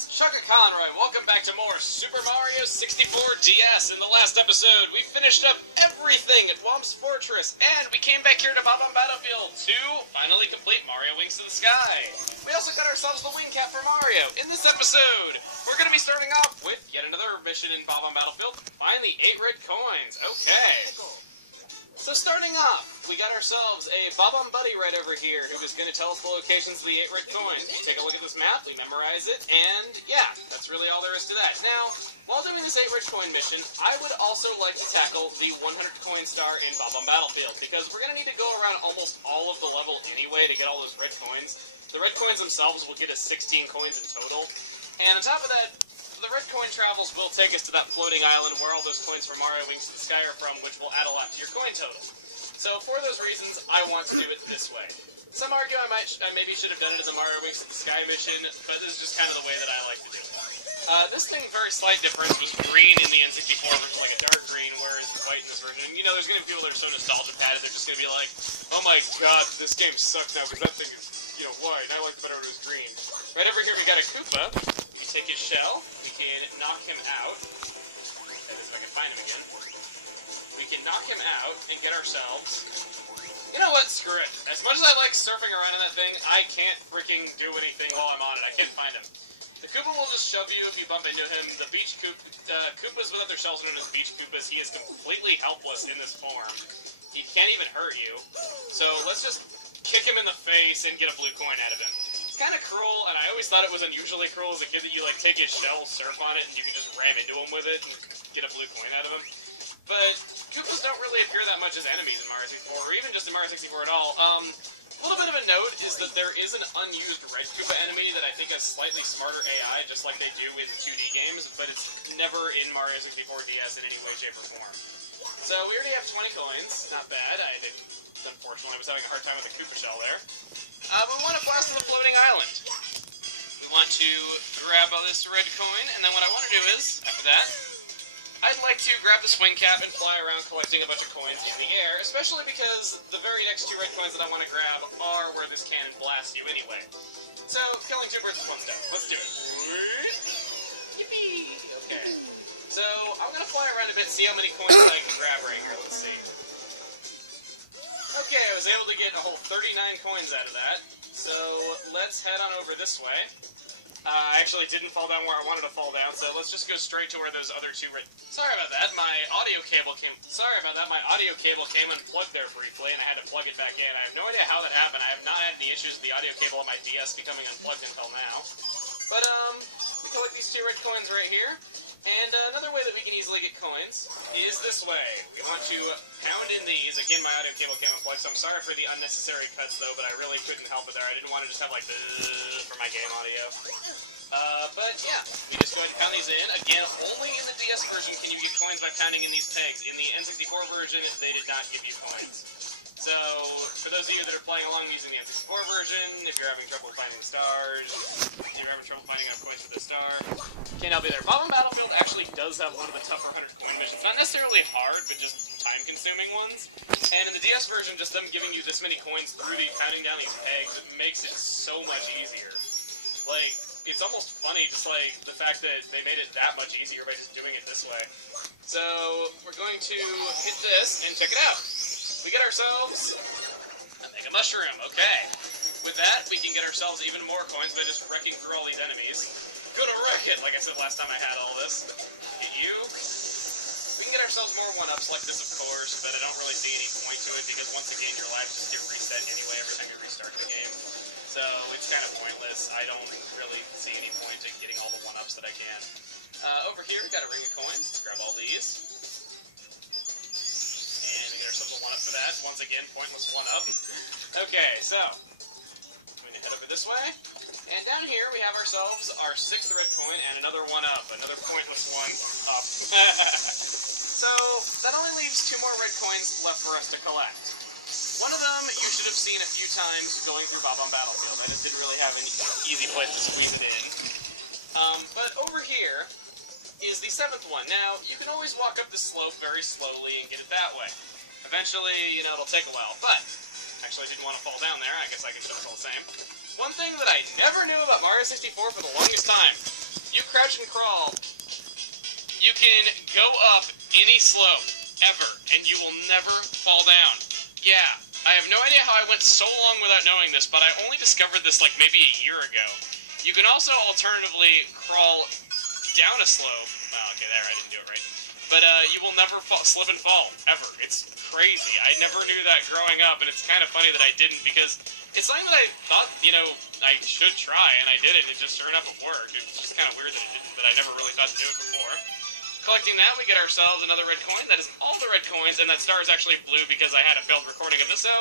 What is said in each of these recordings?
it's Chuggaaconroy. Welcome back to more Super Mario 64 DS. In the last episode, we finished up everything at Whomp's Fortress, and we came back here to Bob-omb Battlefield to finally complete Mario Wings to the Sky. We also got ourselves the wing cap for Mario. In this episode, we're going to be starting off with yet another mission in Bob-omb Battlefield. Find the 8 red coins. Okay. So starting off, we got ourselves a Bob-omb buddy right over here who is going to tell us the locations of the 8 red coins. We take a look at this map, we memorize it, and yeah, that's really all there is to that. Now, while doing this 8 red coin mission, I would also like to tackle the 100 coin star in Bob-omb Battlefield, because we're going to need to go around almost all of the level anyway to get all those red coins. The red coins themselves will get us 16 coins in total, and on top of that, the red coin travels will take us to that floating island where all those coins from Mario Wings to the Sky are from, which will add a lot to your coin total. So for those reasons, I want to do it this way. Some argue I maybe should have done it as a Mario Wings to the Sky mission, but this is just kind of the way that I like to do it. This thing, very slight difference, was green in the N64 version, like a dark green, whereas white in this version. And you know, there's going to be people that are so nostalgia padded, they're just going to be like, oh my god, this game sucks now because that thing is, you know, white. I liked it better when it was green. Right over here we got a Koopa. We take his shell. We can knock him out. That is, if I can find him again. We can knock him out and get ourselves... You know what? Screw it. As much as I like surfing around in that thing, I can't freaking do anything while I'm on it. I can't find him. The Koopa will just shove you if you bump into him. The beach Koopas without their shells are known as beach Koopas. He is completely helpless in this form. He can't even hurt you. So let's just kick him in the face and get a blue coin out of him. Kind of cruel, and I always thought it was unusually cruel as a kid that you, like, take his shell, surf on it, and you can just ram into him with it and get a blue coin out of him. But Koopas don't really appear that much as enemies in Mario 64, or even just in Mario 64 at all. A little bit of a note is that there is an unused red Koopa enemy that I think has slightly smarter AI, just like they do in 2D games, but it's never in Mario 64 DS in any way, shape, or form. So we already have 20 coins, not bad. Unfortunately, I was having a hard time with the Koopa shell there. But we want to blast on the floating island. We want to grab this red coin, and then what I want to do is, after that, I'd like to grab the swing cap and fly around collecting a bunch of coins in the air, especially because the very next 2 red coins that I want to grab are where this cannon blasts you anyway. So, killing 2 birds with 1 stone. Let's do it. Yippee! Okay. So, I'm going to fly around a bit and see how many coins I can grab right here. Let's see. Okay, I was able to get a whole 39 coins out of that. So, let's head on over this way. I actually didn't fall down where I wanted to fall down, so let's just go straight to where those other 2 Sorry about that, my audio cable came unplugged there briefly, and I had to plug it back in. I have no idea how that happened. I have not had any issues with the audio cable on my DS becoming unplugged until now. But, we collect these 2 red coins right here. And another way that we can easily get coins is this way. We want to pound in these. Again, my audio cable came unplugged, so I'm sorry for the unnecessary cuts, though, but I really couldn't help it there. I didn't want to just have, like, the for my game audio. But, yeah, we just go ahead and pound these in. Again, only in the DS version can you get coins by pounding in these pegs. In the N64 version, they did not give you coins. So, for those of you that are playing along using the N64 version, if you're having trouble finding stars, if you're having trouble finding enough coins for the star, can't help you there. Bob-omb Battlefield actually does have one of the tougher 100 coin missions. Not necessarily hard, but just time-consuming ones. And in the DS version, just them giving you this many coins through the pounding down these pegs, it makes it so much easier. Like, it's almost funny, just like the fact that they made it that much easier by just doing it this way. So, we're going to hit this and check it out. We get ourselves a Mega Mushroom, okay. With that, we can get ourselves even more coins by just wrecking through all these enemies. Gonna wreck it, like I said last time I had all this. Hit you. We can get ourselves more 1-ups like this, of course, but I don't really see any point to it, because once again, your lives just get reset anyway every time you restart the game. So, it's kind of pointless. I don't really see any point to getting all the 1-ups that I can. Over here, we got a ring of coins. Let's grab all these. Ourselves a 1-up for that. Once again, pointless 1-up. Okay, so I'm going to head over this way. And down here we have ourselves our 6th red coin and another 1-up. Another pointless 1-up. So that only leaves 2 more red coins left for us to collect. One of them you should have seen a few times going through Bob-omb Battlefield. I just didn't really have any easy place to squeeze it in. But over here is the 7th one. Now, you can always walk up the slope very slowly and get it that way. Eventually, you know, it'll take a while, but actually I didn't want to fall down there. I guess I can show it all the same. One thing that I never knew about Mario 64 for the longest time you crouch and crawl, you can go up any slope, ever, and you will never fall down. Yeah, I have no idea how I went so long without knowing this, but I only discovered this like maybe a year ago. You can also alternatively crawl down a slope. Oh, okay, there, I didn't do it right. But you will never slip and fall, ever. It's crazy. I never knew that growing up, and it's kind of funny that I didn't, because it's something that I thought, you know, I should try, and I did it. It just turned up at work. It's just kind of weird that it didn't, but I never really thought to do it before. Collecting that, we get ourselves another red coin. That is all the red coins, and that star is actually blue because I had a failed recording of this, so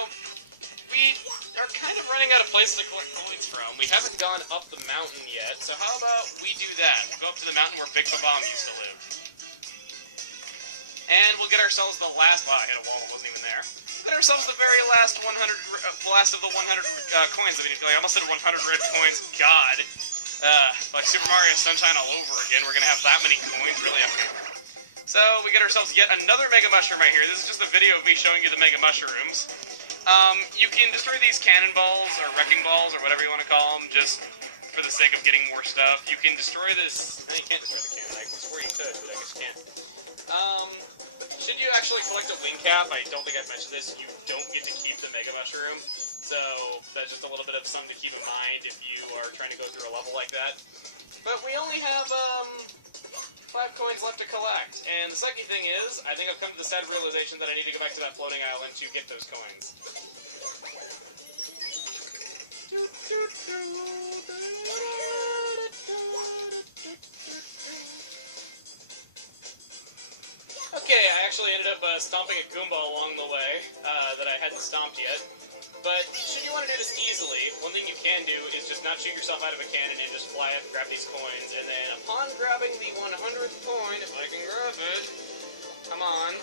we are kind of running out of places to collect coins from. We haven't gone up the mountain yet, so how about we do that? We'll go up to the mountain where Big Babam used to live. And we'll get ourselves the last... Wow, I hit a wall that wasn't even there. Get ourselves the very last 100... last of the 100 coins that we need to collect. I almost said 100 red coins. God. Like Super Mario Sunshine all over again. We're going to have that many coins? Really? Okay. So, we get ourselves yet another Mega Mushroom right here. This is just a video of me showing you the Mega Mushrooms. You can destroy these cannonballs, or wrecking balls, or whatever you want to call them, just for the sake of getting more stuff. You can destroy this... No, you can't destroy the cannon. I swore you could, but I guess you can't. Should you actually collect a wing cap, I don't think I've mentioned this, you don't get to keep the Mega Mushroom. So, that's just a little bit of something to keep in mind if you are trying to go through a level like that. But we only have, 5 coins left to collect. And the second thing is, I think I've come to the sad realization that I need to go back to that floating island to get those coins. Okay, I actually ended up stomping a Goomba along the way that I hadn't stomped yet. But should you want to do this easily, one thing you can do is just not shoot yourself out of a cannon and just fly up, grab these coins, and then upon grabbing the 100th coin, if I can grab it, come on,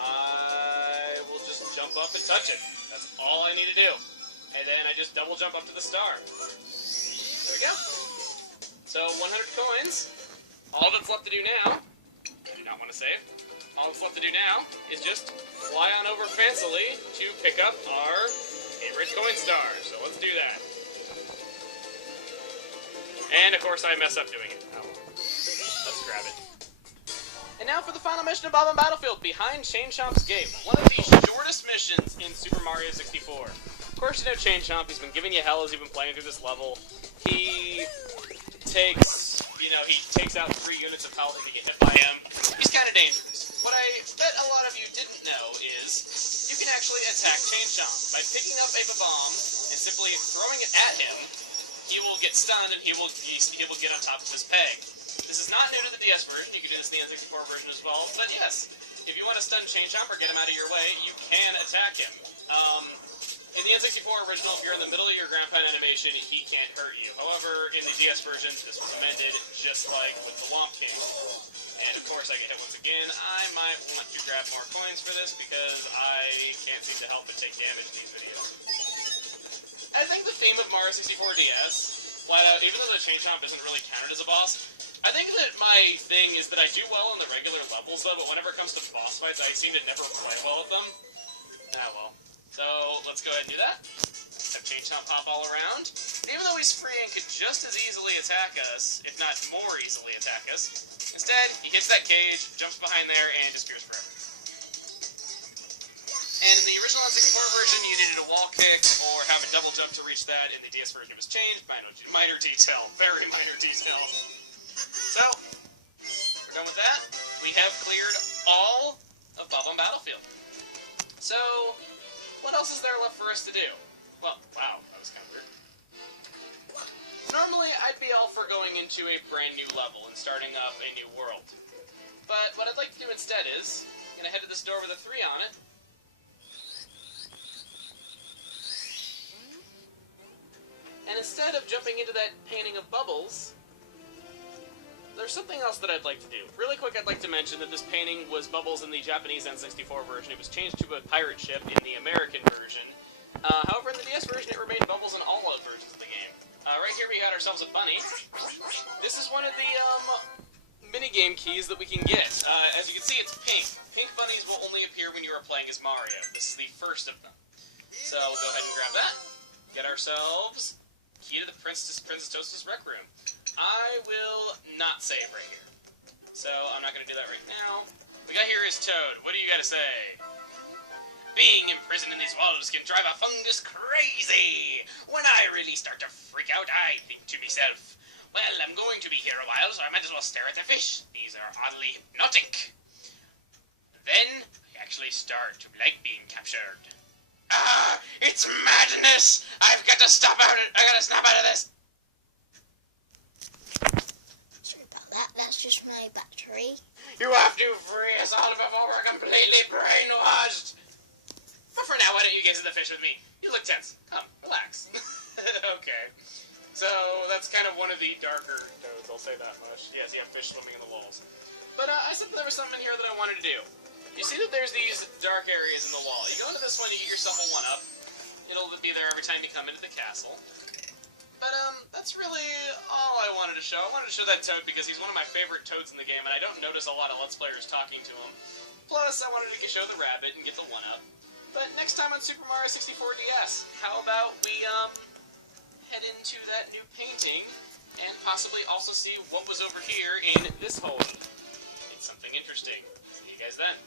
I will just jump up and touch it. That's all I need to do. And then I just double jump up to the star. There we go. So 100 coins. All that's left to do now, I do not want to save. All that's left to do now is just fly on over fancily to pick up our favorite coin star. So let's do that. And of course I mess up doing it. Oh, let's grab it. And now for the final mission of Bob-omb Battlefield, Behind Chain Chomp's Gate. One of the shortest missions in Super Mario 64. Of course you know Chain Chomp, he's been giving you hell as you've been playing through this level. He takes, you know, he takes out 3 units of health if you get hit by him. He's kind of dangerous. What I bet a lot of you didn't know is you can actually attack Chain Chomp. By picking up a bomb and simply throwing it at him, he will get stunned and he will get on top of his peg. This is not new to the DS version, you can do this in the N64 version as well, but yes, if you want to stun Chain Chomp or get him out of your way, you can attack him. In the N64 original, if you're in the middle of your ground pound animation, he can't hurt you. However, in the DS version, this was amended just like with the Womp King. And of course, I get hit once again. I might want to grab more coins for this because I can't seem to help but take damage in these videos. I think the theme of Mario 64 DS, even though the Chain Chomp isn't really counted as a boss, I think that my thing is that I do well in the regular levels though, but whenever it comes to boss fights, I seem to never play well at them. Ah well. So, let's go ahead and do that. Have Chain Chomp pop all around. Even though he's free and could just as easily attack us, if not more easily attack us, instead, he hits that cage, jumps behind there, and disappears forever. And in the original N64 version, you needed a wall kick or have a double jump to reach that. In the DS version, it was changed. Minor detail. Very minor detail. So, we're done with that. We have cleared all of Bob-omb Battlefield. So, what else is there left for us to do? Well, wow, that was kind of weird. Normally, I'd be all for going into a brand new level and starting up a new world. But what I'd like to do instead is, I'm going to head to this door with a 3 on it. And instead of jumping into that painting of bubbles, there's something else that I'd like to do. Really quick, I'd like to mention that this painting was Bubbles in the Japanese N64 version. It was changed to a pirate ship in the American version. However, in the DS version, it remained Bubbles in all versions of the game. Right here, we got ourselves a bunny. This is one of the minigame keys that we can get. As you can see, it's pink. Pink bunnies will only appear when you are playing as Mario. This is the first of them. So we'll go ahead and grab that. Get ourselves Key to the Princess Toast's rec room. I will not save right here. So, I'm not going to do that right now. The guy here is Toad. What do you got to say? Being imprisoned in these walls can drive a fungus crazy. When I really start to freak out, I think to myself, well, I'm going to be here a while, so I might as well stare at the fish. These are oddly hypnotic. Then, I actually start to like being captured. Ah, it's madness! I've got to stop out. I gotta snap out of this. Sorry about that. That's just my battery. You have to free us all before we're completely brainwashed. But for now, why don't you gaze at the fish with me? You look tense. Come, relax. Okay. So, that's kind of one of the darker toads, I'll say that much. Yes, you have fish swimming in the walls. But I said there was something in here that I wanted to do. You see that there's these dark areas in the wall. You go into this one, you get yourself a 1-up. It'll be there every time you come into the castle. But, that's really all I wanted to show. I wanted to show that toad because he's one of my favorite toads in the game, and I don't notice a lot of Let's Players talking to him. Plus, I wanted to show the rabbit and get the 1-up. But next time on Super Mario 64 DS, how about we, head into that new painting, and possibly also see what was over here in this hole. It's something interesting. See you guys then.